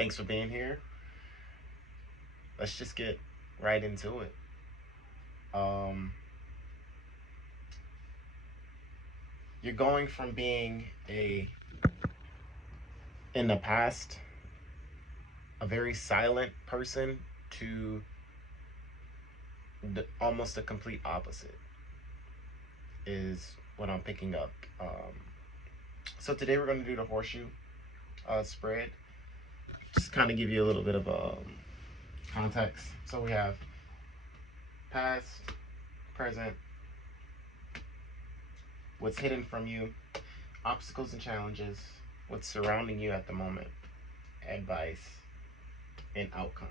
Thanks for being here. Let's just get right into it. You're going from being in the past, a very silent person to almost a complete opposite is what I'm picking up. So today we're going to do the horseshoe spread. Just kind of give you a little bit of context. So we have past, present, what's hidden from you, obstacles and challenges, what's surrounding you at the moment, advice, and outcome.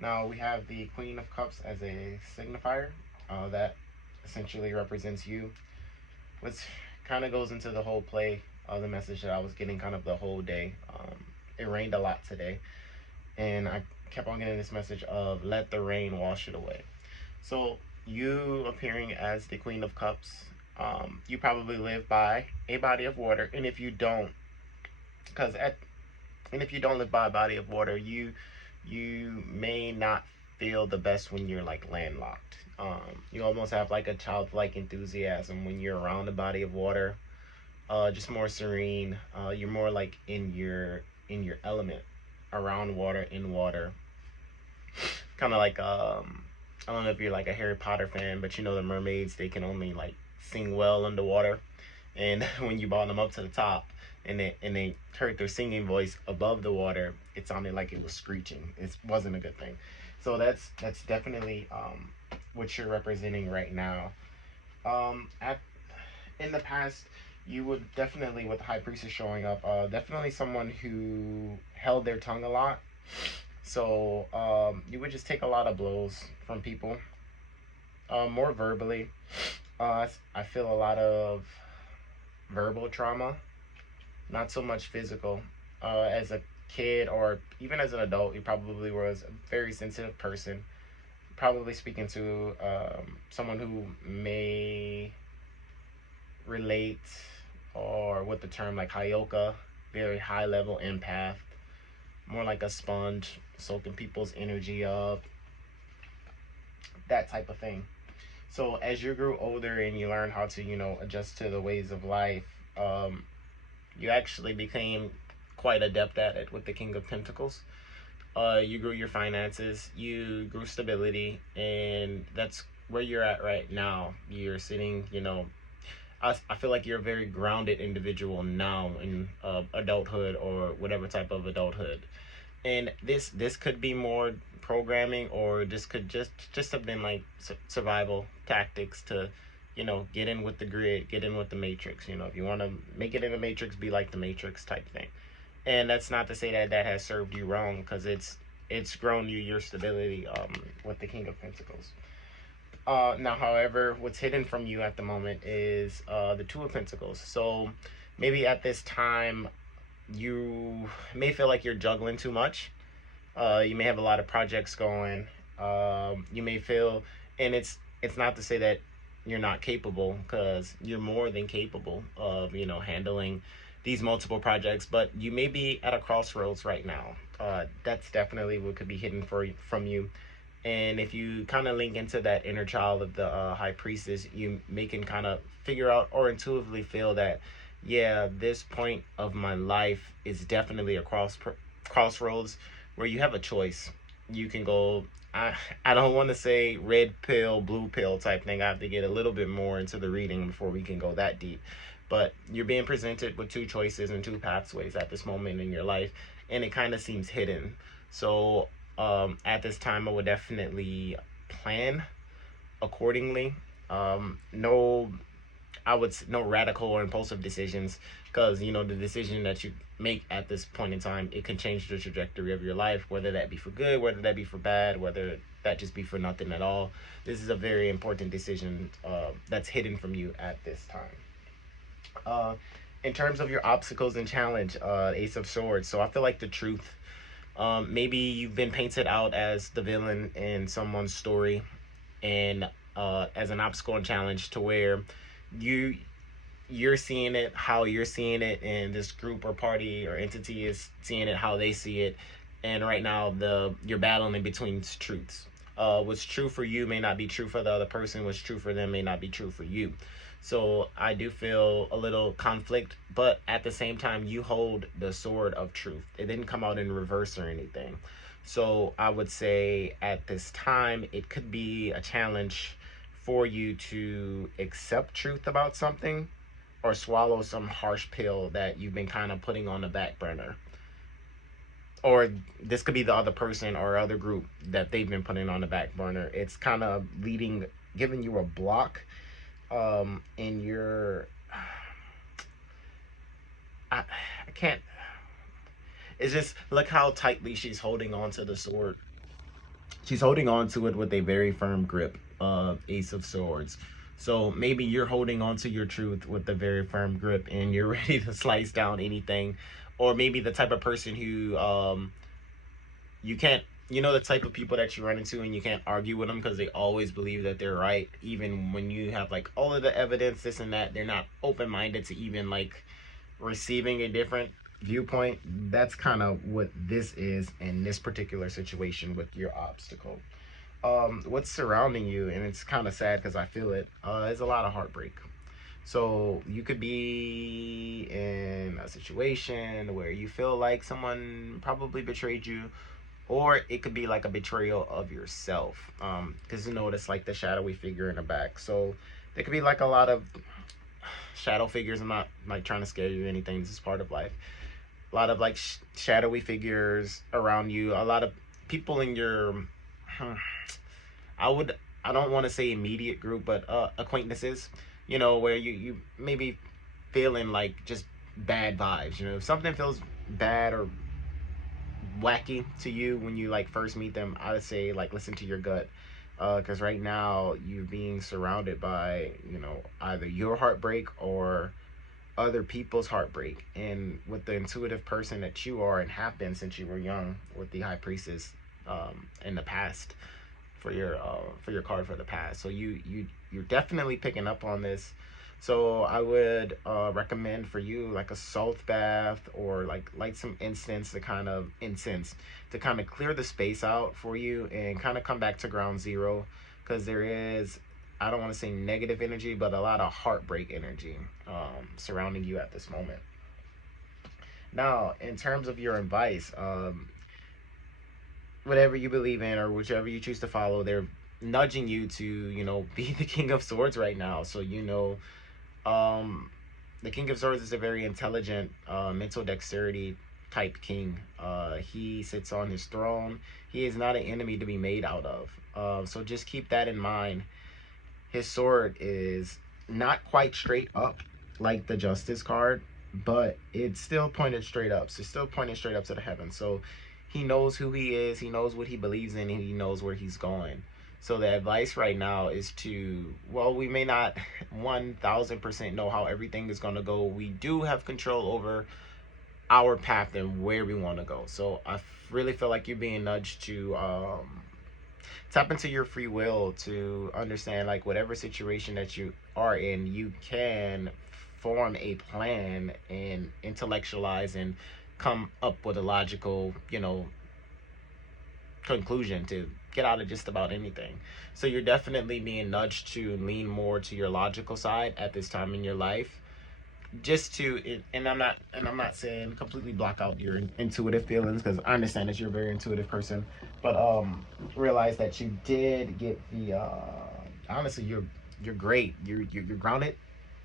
Now we have the Queen of Cups as a signifier that essentially represents you, which kind of goes into the whole play of the message that I was getting kind of the whole day. It rained a lot today, and I kept on getting this message of let the rain wash it away. So you appearing as the Queen of Cups, you probably live by a body of water, and if you don't, if you don't live by a body of water, you may not feel the best when you're like landlocked. You almost have like a childlike enthusiasm when you're around a body of water, just more serene. You're more like in your element, around water, in water. Kind of like I don't know if you're like a Harry Potter fan, but you know the mermaids, they can only like sing well underwater, and when you brought them up to the top and they heard their singing voice above the water, it sounded like it was screeching. It wasn't a good thing. So that's definitely what you're representing right now. In the past, you would definitely, with the High Priestess showing up, definitely someone who held their tongue a lot. So you would just take a lot of blows from people, more verbally. I feel a lot of verbal trauma, not so much physical. As a kid or even as an adult, you probably was a very sensitive person. Probably speaking to someone who may relate or with the term like Hayoka, very high level empath, more like a sponge, soaking people's energy up, that type of thing. So as you grew older and you learned how to, adjust to the ways of life, you actually became quite adept at it with the King of Pentacles. You grew your finances, you grew stability, and that's where you're at right now. You're sitting, I feel like you're a very grounded individual now in adulthood or whatever type of adulthood. And this could be more programming, or this could just have been like survival tactics to get in with the grid, get in with the matrix. If you want to make it in the matrix, be like the matrix type thing. And that's not to say that that has served you wrong, because it's grown you your stability with the King of Pentacles. Now, however, what's hidden from you at the moment is the Two of Pentacles. So maybe at this time you may feel like you're juggling too much. You may have a lot of projects going. You may feel, and it's not to say that you're not capable, because you're more than capable of handling these multiple projects, but you may be at a crossroads right now. That's definitely what could be hidden from you. And if you kind of link into that inner child of the High Priestess, you may can kind of figure out or intuitively feel that, yeah, this point of my life is definitely a crossroads where you have a choice. You can go, I don't want to say red pill, blue pill type thing. I have to get a little bit more into the reading before we can go that deep. But you're being presented with two choices and two pathways at this moment in your life, and it kind of seems hidden. So at this time, I would definitely plan accordingly. No radical or impulsive decisions, because the decision that you make at this point in time, it can change the trajectory of your life, whether that be for good, whether that be for bad, whether that just be for nothing at all. This is a very important decision that's hidden from you at this time. In terms of your obstacles and challenge, Ace of Swords. So I feel like the truth. Maybe you've been painted out as the villain in someone's story, and as an obstacle and challenge, to where you you're seeing it how you're seeing it, and this group or party or entity is seeing it how they see it. And right now, you're battling in between truths. What's true for you may not be true for the other person. What's true for them may not be true for you. So I do feel a little conflict, but at the same time, you hold the sword of truth. It didn't come out in reverse or anything. So I would say at this time, it could be a challenge for you to accept truth about something, or swallow some harsh pill that you've been kind of putting on the back burner. Or this could be the other person or other group that they've been putting on the back burner. It's kind of giving you a block in your. I can't. It's just look how tightly she's holding on to the sword. She's holding on to it with a very firm grip. Ace of Swords. So maybe you're holding on to your truth with a very firm grip, and you're ready to slice down anything. Or maybe the type of person who you can't, the type of people that you run into and you can't argue with them because they always believe that they're right, even when you have like all of the evidence, this and that. They're not open-minded to even like receiving a different viewpoint. That's kind of what this is in this particular situation with your obstacle. What's surrounding you, and it's kind of sad because I feel it, is a lot of heartbreak. So you could be in a situation where you feel like someone probably betrayed you, or it could be like a betrayal of yourself. Because it's like the shadowy figure in the back. So there could be like a lot of shadow figures. I'm not like trying to scare you or anything. This is part of life. A lot of like shadowy figures around you. A lot of people in your I don't want to say immediate group, but acquaintances, where you maybe feeling like just bad vibes. If something feels bad or wacky to you when you like first meet them, I would say like listen to your gut. Because right now you're being surrounded by, either your heartbreak or other people's heartbreak. And with the intuitive person that you are and have been since you were young, with the High Priestess in the past, for your card for the past. So you're definitely picking up on this. So I would recommend for you like a salt bath, or like light some incense to kind of clear the space out for you and kind of come back to ground zero, because there is, I don't want to say negative energy, but a lot of heartbreak energy surrounding you at this moment. Now, in terms of your advice, whatever you believe in or whichever you choose to follow, they're nudging you to, be the King of Swords right now. So, the King of Swords is a very intelligent, mental dexterity type king. He sits on his throne. He is not an enemy to be made out of. So just keep that in mind. His sword is not quite straight up like the Justice card, but it's still pointed straight up. So it's still pointed straight up to the heavens. So he knows who he is. He knows what he believes in. And he knows where he's going. So the advice right now is to, well, we may not 1000% know how everything is going to go. We do have control over our path and where we want to go. So I really feel like you're being nudged to tap into your free will, to understand like whatever situation that you are in, you can form a plan and intellectualize and come up with a logical, conclusion to get out of just about anything. So you're definitely being nudged to lean more to your logical side at this time in your life, just to, and I'm not saying completely block out your intuitive feelings, because I understand that you're a very intuitive person, but realize that you did get the honestly, you're great. You're grounded.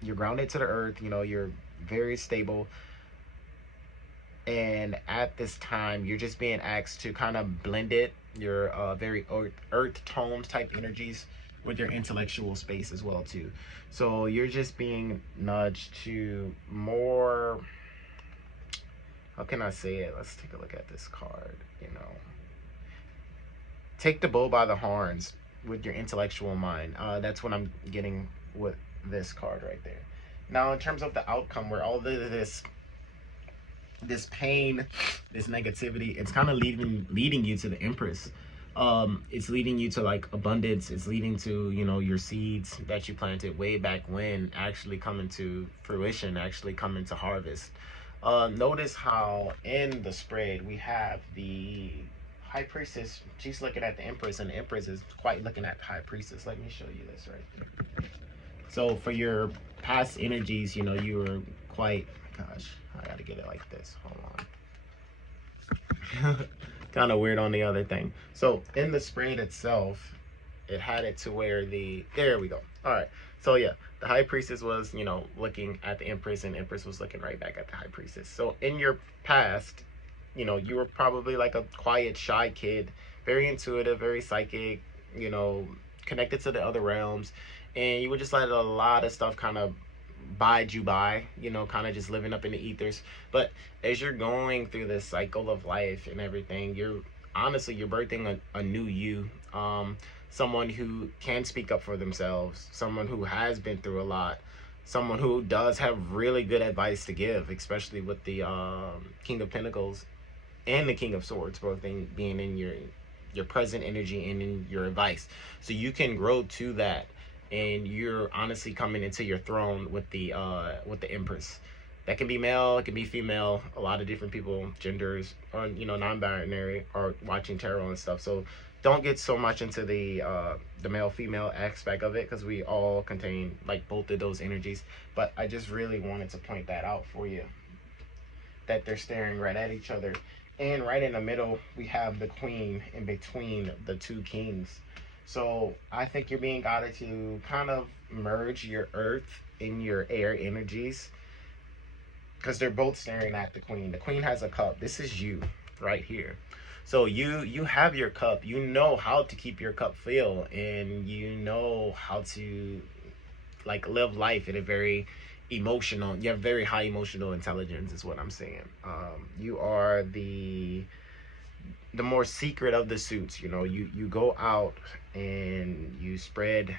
You're grounded to the earth. You're very stable. And at this time, you're just being asked to kind of blend it, your very earth toned type energies, with your intellectual space as well too. So you're just being nudged to more, how can I say it? Let's take a look at this card. Take the bull by the horns with your intellectual mind. That's what I'm getting with this card right there. Now, in terms of the outcome, where all this pain, this negativity, it's kind of leading you to the Empress. It's leading you to like abundance. It's leading to, you know, your seeds that you planted way back when actually coming to fruition, actually coming to harvest. Notice how in the spread we have the high priestess. She's looking at the empress, and the empress is quite looking at the high priestess. Let me show you this right here. So for your past energies, you know, you were quite, gosh, I gotta get it like this. Hold on. Kind of weird on the other thing. So in the spread itself, it had it to where there we go. All right. So yeah, the high priestess was, you know, looking at the empress, and empress was looking right back at the high priestess. So in your past, you know, you were probably like a quiet, shy kid, very intuitive, very psychic, you know, connected to the other realms, and you would just let a lot of stuff kind of bide you by, you know, kind of just living up in the ethers. But as you're going through this cycle of life and everything, you're honestly you're birthing a new you, someone who can speak up for themselves, someone who has been through a lot, someone who does have really good advice to give, especially with the King of Pentacles and the King of Swords, both being in your present energy and in your advice. So you can grow to that, and you're honestly coming into your throne with the Empress. That can be male, it can be female. A lot of different people, genders, or, you know, non-binary, are watching tarot and stuff. So don't get so much into the male female aspect of it, because we all contain like both of those energies. But I just really wanted to point that out for you, that they're staring right at each other. And right in the middle, we have the queen in between the two kings. So I think you're being guided to kind of merge your earth in your air energies, because they're both staring at the queen. The queen has a cup. This is you right here. So you have your cup. You know how to keep your cup filled, and you know how to like live life in a very emotional, you have very high emotional intelligence is what I'm saying. You are the more secret of the suits. You know, you go out and you spread,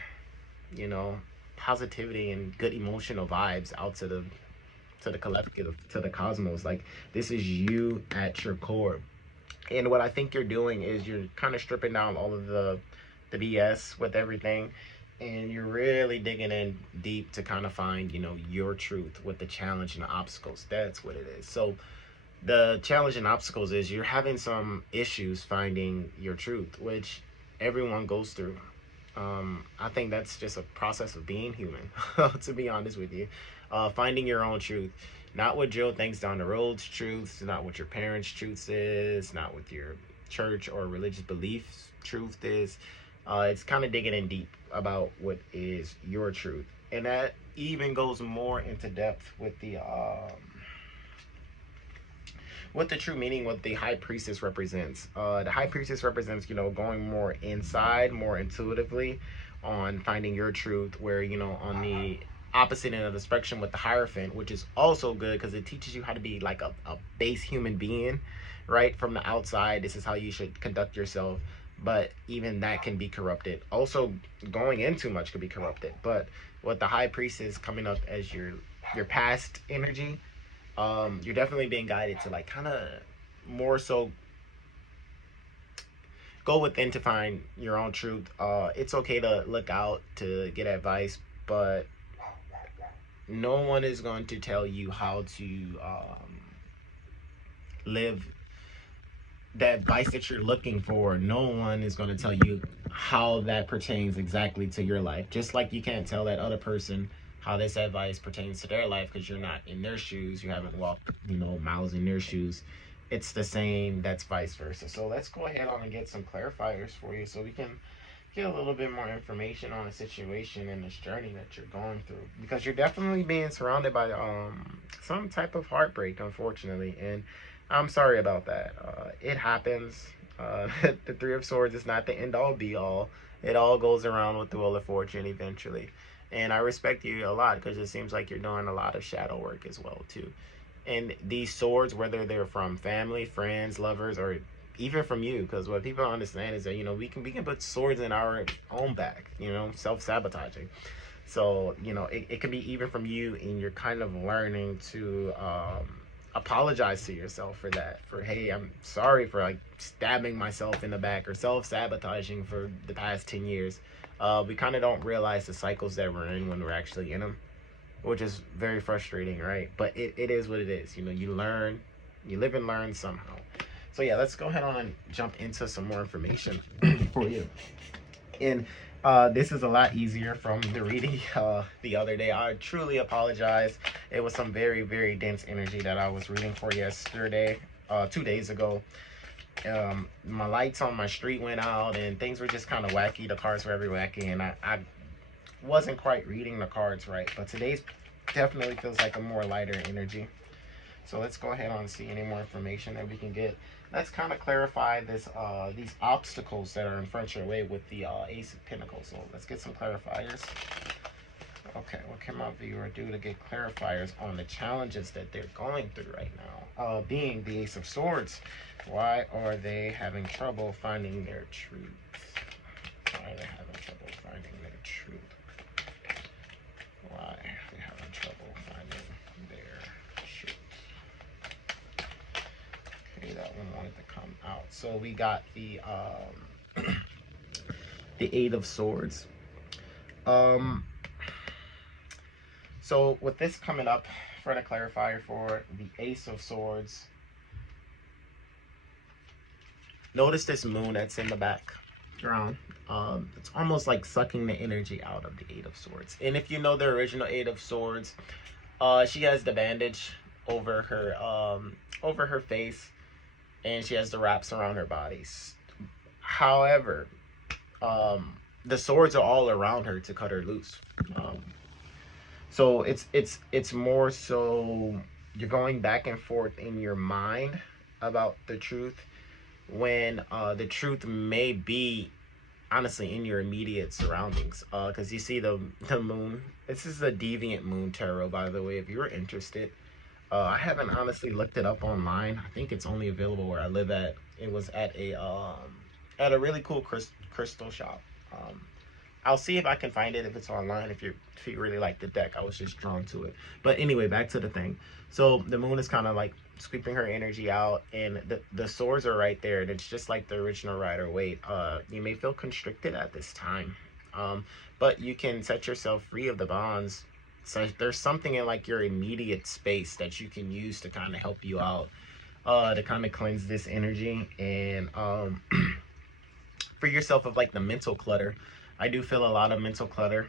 you know, positivity and good emotional vibes out to the collective, to the cosmos. Like, this is you at your core. And what I think you're doing is you're kind of stripping down all of the BS with everything, and you're really digging in deep to kind of find, you know, your truth with the challenge and the obstacles. That's what it is. So the challenge and obstacles is you're having some issues finding your truth, which everyone goes through. I think that's just a process of being human, to be honest with you. Finding your own truth, not what Jill thinks down the road's truth, not what your parents' truth is, not what your church or religious beliefs truth is. It's kind of digging in deep about what is your truth, and that even goes more into depth with the true meaning what the high priestess represents. The high priestess represents, you know, going more inside, more intuitively on finding your truth, where, you know, on the opposite end of the spectrum with the Hierophant, which is also good because it teaches you how to be like a base human being, right? From the outside, this is how you should conduct yourself. But even that can be corrupted. Also, going in too much could be corrupted. But with the high priestess coming up as your past energy, you're definitely being guided to like kind of more so go within to find your own truth. It's okay to look out to get advice, but no one is going to tell you how to live the advice that you're looking for. No one is going to tell you how that pertains exactly to your life. Just like you can't tell that other person how this advice pertains to their life, because you're not in their shoes. You haven't walked, you know, miles in their shoes. It's the same. That's vice versa. So let's go ahead on and get some clarifiers for you, so we can get a little bit more information on the situation and this journey that you're going through, because you're definitely being surrounded by some type of heartbreak, unfortunately, and I'm sorry about that. It happens. The Three of Swords is not the end all be all. It all goes around with the Wheel of Fortune eventually. And I respect you a lot, because it seems like you're doing a lot of shadow work as well too. And these swords, whether they're from family, friends, lovers, or even from you, because what people don't understand is that, you know, we can put swords in our own back, you know, self-sabotaging. So, you know, it can be even from you, and you're kind of learning to apologize to yourself for that. For, hey, I'm sorry for like stabbing myself in the back or self-sabotaging for the past 10 years. We kind of don't realize the cycles that we're in when we're actually in them, which is very frustrating, right? But it is what it is. You know, you learn, you live and learn somehow. So yeah, let's go ahead on and jump into some more information for you. And this is a lot easier from the reading the other day. I truly apologize. It was some very, very dense energy that I was reading for yesterday, 2 days ago. My lights on my street went out and things were just kind of wacky. The cards were every wacky, and I wasn't quite reading the cards right. But today's definitely feels like a more lighter energy. So let's go ahead and see any more information that we can get. Let's kind of clarify this these obstacles that are in front of your way with the Ace of Pentacles. So let's get some clarifiers. Okay, what can my viewer do to get clarifiers on the challenges that they're going through right now? Being the Ace of Swords, why are they having trouble finding their truth? Why are they having trouble finding their truth? Why are they having trouble finding their truth? Okay, that one wanted to come out. So we got the the Eight of Swords. So with this coming up, for the clarifier for the Ace of Swords, notice this moon that's in the background. It's almost like sucking the energy out of the Eight of Swords. And if you know the original Eight of Swords, she has the bandage over her face, and she has the wraps around her body. However, the swords are all around her to cut her loose. So it's more so you're going back and forth in your mind about the truth, when the truth may be honestly in your immediate surroundings. Because you see the moon. This is a deviant moon tarot, by the way, if you're interested. I haven't honestly looked it up online. I think it's only available where I live at. It was at a really cool crystal shop. I'll see if I can find it if it's online. If you really like the deck, I was just drawn to it. But anyway, back to the thing. So the moon is kind of like sweeping her energy out, and the swords are right there, and it's just like the original Rider-Waite. You may feel constricted at this time, but you can set yourself free of the bonds. So there's something in like your immediate space that you can use to kind of help you out, to kind of cleanse this energy, and for yourself of like the mental clutter. I do feel a lot of mental clutter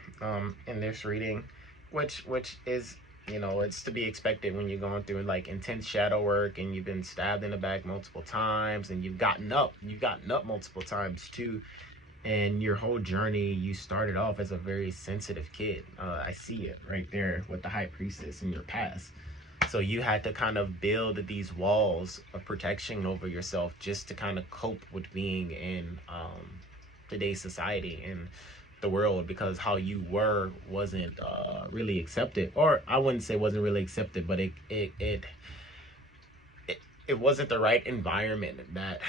in this reading, which is, you know, it's to be expected when you're going through like intense shadow work and you've been stabbed in the back multiple times, and you've gotten up multiple times too. And your whole journey, you started off as a very sensitive kid. I see it right there with the High Priestess in your past. So you had to kind of build these walls of protection over yourself just to kind of cope with being in today's society and the world, because how you were wasn't really accepted. Or I wouldn't say wasn't really accepted, but it wasn't the right environment that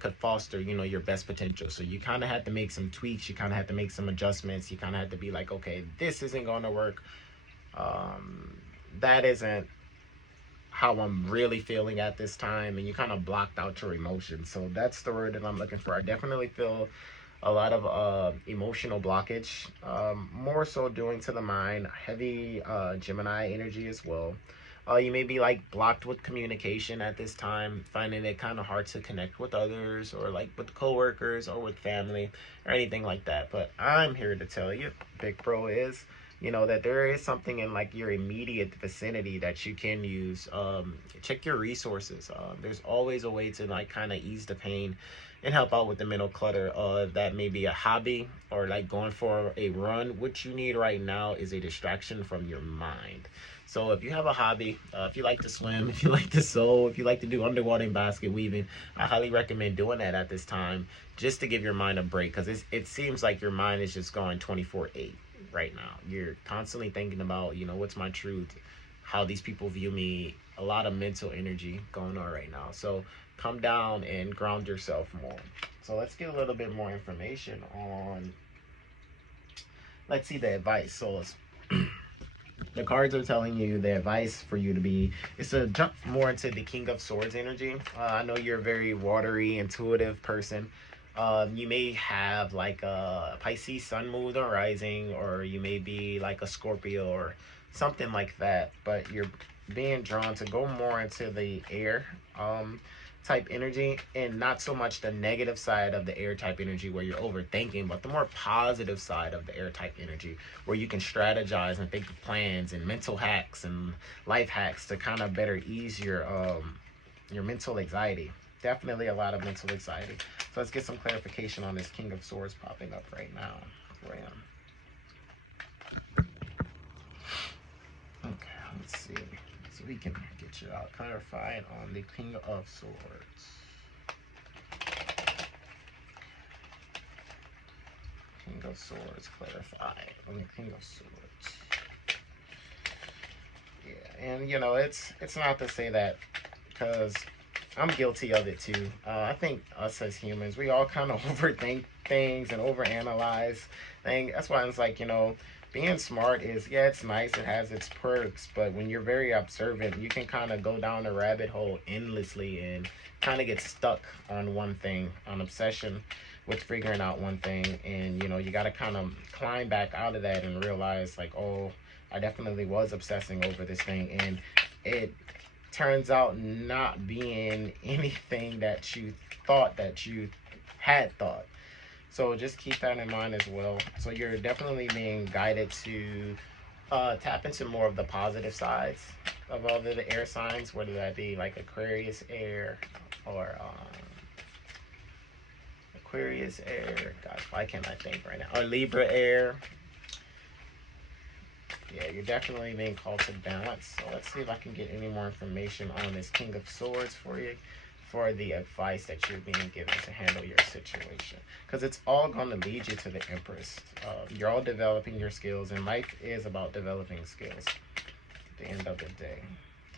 could foster, you know, your best potential. So you kind of had to make some tweaks, you kind of had to make some adjustments, you kind of had to be like, okay, this isn't going to work, that isn't how I'm really feeling at this time, and you kind of blocked out your emotions. So that's the word that I'm looking for. I definitely feel a lot of emotional blockage, more so doing to the mind, heavy Gemini energy as well. You may be like blocked with communication at this time, finding it kind of hard to connect with others, or like with coworkers or with family or anything like that. But I'm here to tell you, Big Pro is, you know, that there is something in like your immediate vicinity that you can use. Check your resources. There's always a way to like kind of ease the pain and help out with the mental clutter. That may be a hobby or like going for a run. What you need right now is a distraction from your mind. So if you have a hobby, if you like to swim, if you like to sew, if you like to do underwater and basket weaving, I highly recommend doing that at this time, just to give your mind a break, because it seems like your mind is just going 24/8 right now. You're constantly thinking about, you know, what's my truth, how these people view me, a lot of mental energy going on right now. So come down and ground yourself more. So let's get a little bit more information on, let's see the advice. So The cards are telling you the advice for you to be is to jump more into the King of Swords energy. I know you're a very watery, intuitive person. You may have like a Pisces sun, moon, or rising, or you may be like a Scorpio or something like that. But you're being drawn to go more into the air type energy, and not so much the negative side of the air type energy where you're overthinking, but the more positive side of the air type energy where you can strategize and think of plans and mental hacks and life hacks to kind of better ease your mental anxiety. Definitely a lot of mental anxiety. So let's get some clarification on this King of Swords popping up right now for you. Okay, let's see. So we can get you out clarified on the King of Swords. King of Swords clarified on the King of Swords. Yeah, and you know, it's not to say that, because I'm guilty of it too. I think us as humans, we all kind of overthink things and overanalyze things. That's why it's like, you know, being smart is, yeah, it's nice, it has its perks, but when you're very observant, you can kind of go down the rabbit hole endlessly and kind of get stuck on one thing, on obsession with figuring out one thing. And you know, you got to kind of climb back out of that and realize like, oh, I definitely was obsessing over this thing, and it turns out not being anything that you thought that you had thought. So just keep that in mind as well. So you're definitely being guided to tap into more of the positive sides of all the air signs, whether that be like Aquarius air or Aquarius air. Gosh, why can't I think right now? Or Libra air. Yeah, you're definitely being called to balance. So let's see if I can get any more information on this King of Swords for you, for the advice that you're being given to handle your situation. Because it's all going to lead you to the Empress. You're all developing your skills, and life is about developing skills at the end of the day.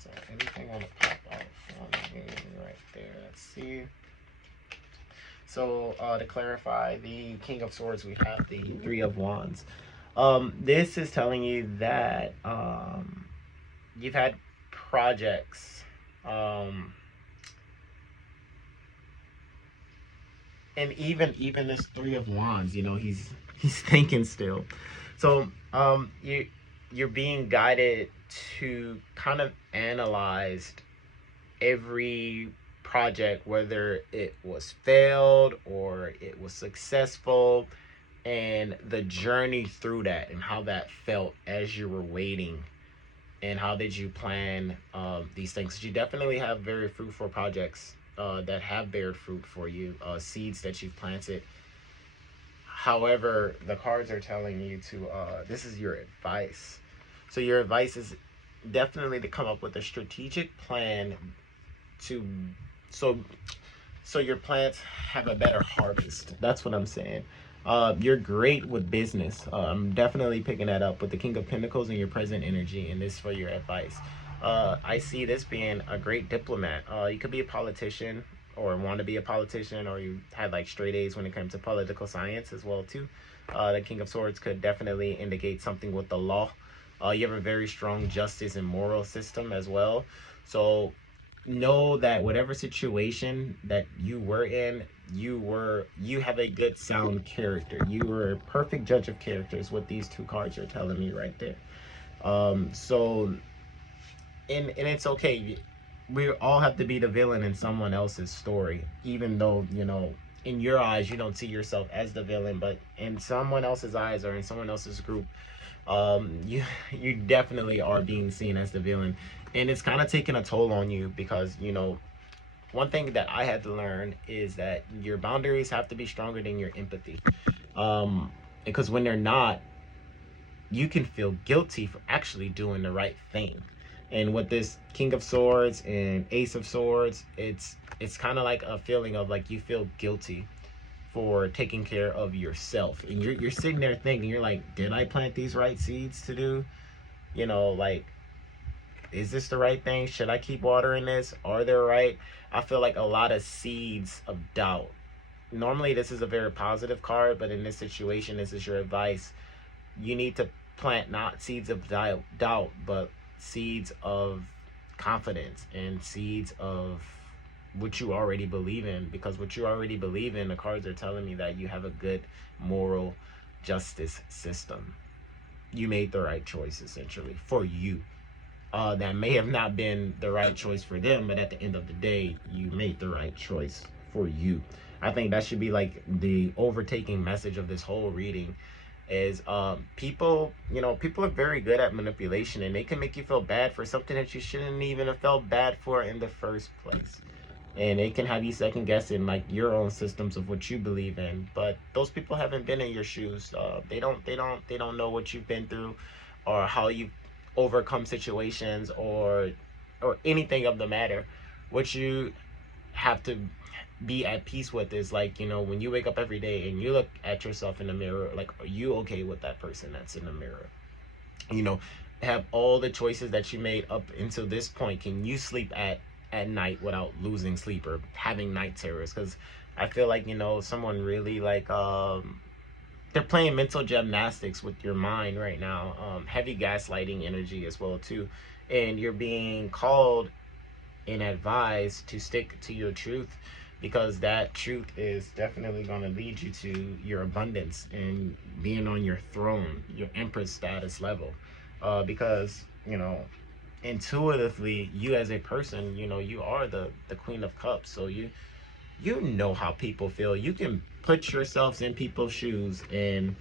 So anything want to pop out for me right there? Let's see. So to clarify, the King of Swords, we have the Three of Wands. This is telling you that you've had projects, and even this Three of Wands, you know, he's thinking still. So you're being guided to kind of analyze every project, whether it was failed or it was successful, and the journey through that and how that felt as you were waiting, and how did you plan these things. You definitely have very fruitful projects that have bared fruit for you, seeds that you've planted. However, the cards are telling you to this is your advice. So your advice is definitely to come up with a strategic plan to so your plants have a better harvest. That's what I'm saying. You're great with business. I'm definitely picking that up with the King of Pentacles and your present energy, and this for your advice. I see this being a great diplomat. You could be a politician or want to be a politician, or you had like straight A's when it comes to political science as well too. The King of Swords could definitely indicate something with the law. You have a very strong justice and moral system as well. So know that whatever situation that you were in, you have a good sound character. You were a perfect judge of characters. What these two cards are telling me right there. So and it's okay. We all have to be the villain in someone else's story, even though, you know, in your eyes you don't see yourself as the villain, but in someone else's eyes or in someone else's group, you definitely are being seen as the villain. And it's kind of taking a toll on you, because, you know, one thing that I had to learn is that your boundaries have to be stronger than your empathy. Because when they're not, you can feel guilty for actually doing the right thing. And with this King of Swords and Ace of Swords, it's kind of like a feeling of like you feel guilty for taking care of yourself, and you're sitting there thinking, you're like, did I plant these right seeds to do, you know, like, is this the right thing? Should I keep watering this? Are they right? I feel like a lot of seeds of doubt. Normally this is a very positive card, but in this situation, this is your advice. You need to plant not seeds of doubt, but seeds of confidence and seeds of what you already believe in. Because what you already believe in, the cards are telling me that you have a good moral justice system. You made the right choice, essentially, for you. That may have not been the right choice for them, but at the end of the day, you made the right choice for you. I think that should be like the overtaking message of this whole reading is people, people are very good at manipulation, and they can make you feel bad for something that you shouldn't even have felt bad for in the first place. And it can have you second guessing like your own systems of what you believe in. But those people haven't been in your shoes. They don't know what you've been through, or how you overcome situations, or anything of the matter. What you have to be at peace with is like, when you wake up every day and you look at yourself in the mirror, like, are you okay with that person that's in the mirror? you know have all the choices that you made up until this point, can you sleep at night without losing sleep or having night terrors? Because I feel like, someone really like they're playing mental gymnastics with your mind right now. Heavy gaslighting energy as well too, and you're being called and advised to stick to your truth, because that truth is definitely going to lead you to your abundance and being on your throne, your empress status level. Because intuitively, you as a person, you are the queen of cups, so you know how people feel. You can put yourselves in people's shoes and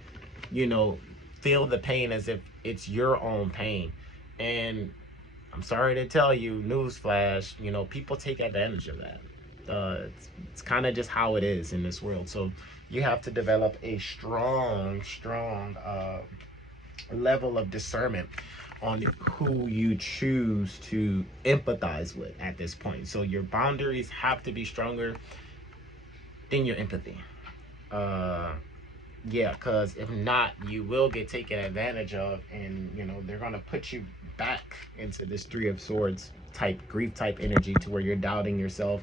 you know feel the pain as if it's your own pain. And I'm sorry to tell you, newsflash, people take advantage of that. It's kind of just how it is in this world. So you have to develop a strong level of discernment on who you choose to empathize with at this point. So your boundaries have to be stronger than your empathy. Yeah, because if not, you will get taken advantage of, and they're gonna put you back into this Three of Swords type grief type energy, to where you're doubting yourself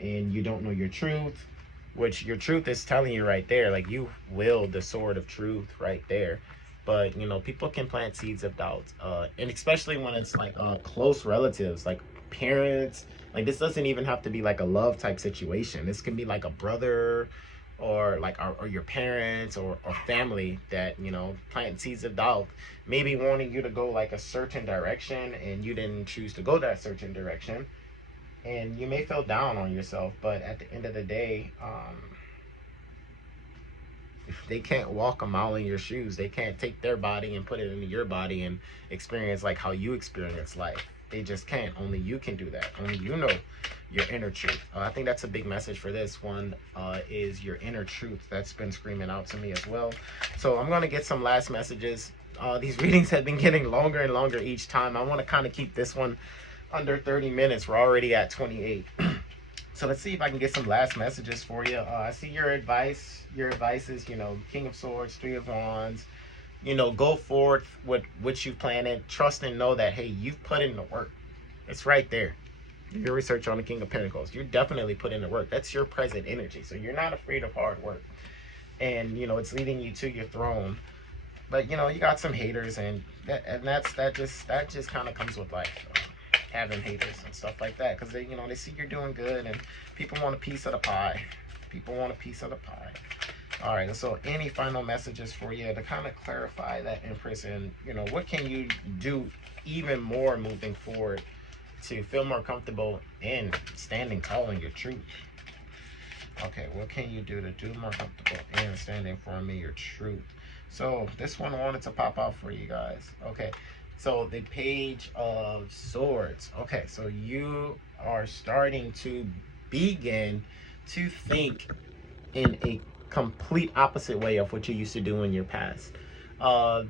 and you don't know your truth, which your truth is telling you right there, like you wield the sword of truth right there. But people can plant seeds of doubt, and especially when it's like close relatives, like parents. Like, this doesn't even have to be like a love type situation. This can be like a brother, or like or your parents, or family that plant seeds of doubt, maybe wanting you to go like a certain direction, and you didn't choose to go that certain direction, and you may feel down on yourself. But at the end of the day, if they can't walk a mile in your shoes, they can't take their body and put it into your body and experience like how you experience life. They just can't. Only you can do that. Only you know your inner truth. I think that's a big message for this one, is your inner truth. That's been screaming out to me as well. So I'm going to get some last messages. These readings have been getting longer and longer each time. I want to kind of keep this one under 30 minutes. We're already at 28. So let's see if I can get some last messages for you. I see your advice. Your advice is, King of Swords, Three of Wands. Go forward with what you planted. Trust and know that, hey, you've put in the work. It's right there. Your research on the King of Pentacles. You definitely put in the work. That's your present energy. So you're not afraid of hard work. And, it's leading you to your throne. But, you got some haters, and that just kind of comes with life. Having haters and stuff like that, because they see you're doing good, and people want a piece of the pie. People want a piece of the pie. All right, so any final messages for you to kind of clarify that, Empress, and what can you do even more moving forward to feel more comfortable in standing tall in your truth? Okay, what can you do to do more comfortable in standing firm in your truth? So this one wanted to pop out for you guys. Okay, so the Page of Swords. Okay, so you are starting to begin to think in a complete opposite way of what you used to do in your past. I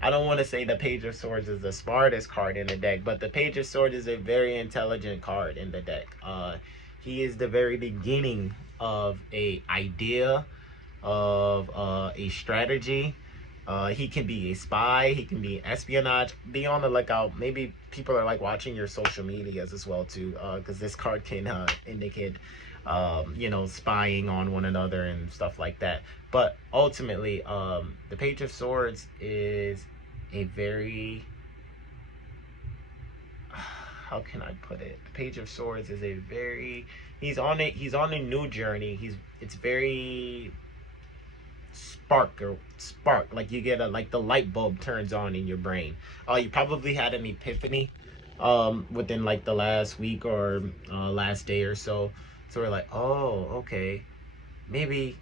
don't want to say the Page of Swords is the smartest card in the deck, but the Page of Swords is a very intelligent card in the deck. He is the very beginning of a idea, of a strategy. He can be a spy. He can be espionage. Be on the lookout. Maybe people are like watching your social medias as well too, because this card can indicate you know, spying on one another and stuff like that. But ultimately, the Page of Swords is a very, how can I put it? The Page of Swords is a very, he's on a new journey. It's very spark, like you get a, like the light bulb turns on in your brain. You probably had an epiphany within like the last week or last day or so. So we're like, oh, okay, maybe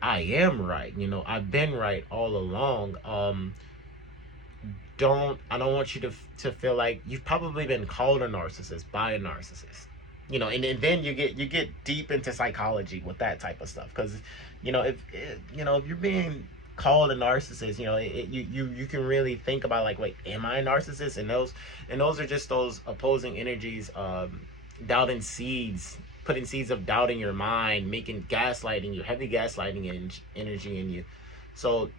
I am right. You know, I've been right all along. I don't want you to feel like you've probably been called a narcissist by a narcissist. You know, and then you get deep into psychology with that type of stuff, because you know, if you're being called a narcissist, you know, you can really think about like, wait, am I a narcissist? And those are just those opposing energies, doubting seeds, putting seeds of doubt in your mind, making gaslighting you, heavy gaslighting energy in you. So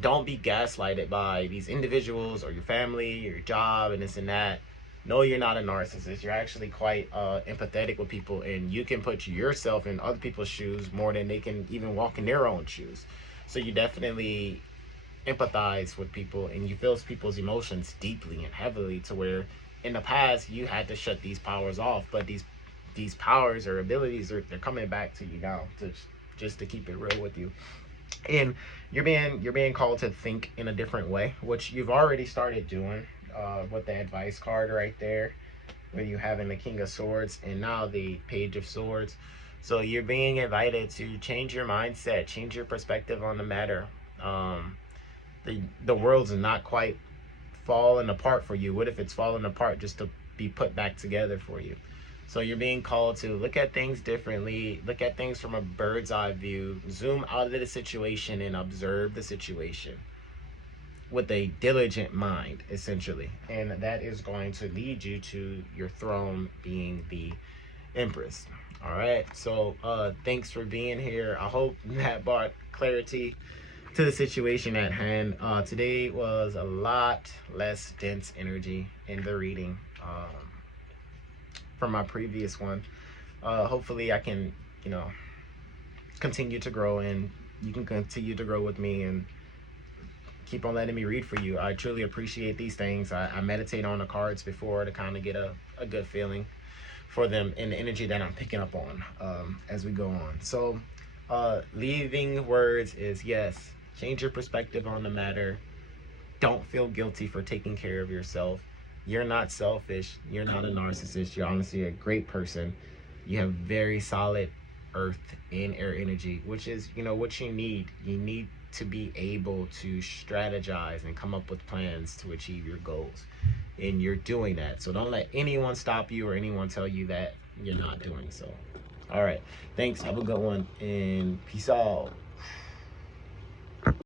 don't be gaslighted by these individuals or your family or your job and this and that. No, you're not a narcissist. You're actually quite empathetic with people, and you can put yourself in other people's shoes more than they can even walk in their own shoes. So you definitely empathize with people, and you feel people's emotions deeply and heavily, to where in the past you had to shut these powers off, but these powers or abilities they're coming back to you now, to just to keep it real with you. And you're being called to think in a different way, which you've already started doing, with the advice card right there, where you having the King of Swords and now the Page of Swords. So you're being invited to change your mindset, change your perspective on the matter. The world's not quite falling apart for you. What if it's falling apart just to be put back together for you? So you're being called to look at things differently, look at things from a bird's eye view, zoom out of the situation and observe the situation with a diligent mind, essentially. And that is going to lead you to your throne, being the Empress. All right. So thanks for being here. I hope that brought clarity to the situation at hand. Today was a lot less dense energy in the reading from my previous one. Hopefully I can, you know, continue to grow, and you can continue to grow with me and keep on letting me read for you. I truly appreciate these things. I meditate on the cards before to kind of get a good feeling for them and the energy that I'm picking up on as we go on. So leaving words is, yes, change your perspective on the matter. Don't feel guilty for taking care of yourself. You're not selfish. You're not a narcissist. You're honestly a great person. You have very solid earth and air energy, which is, you know, what you need. You need to be able to strategize and come up with plans to achieve your goals. And you're doing that. So don't let anyone stop you or anyone tell you that you're not doing so. All right. Thanks. Have a good one. And peace out.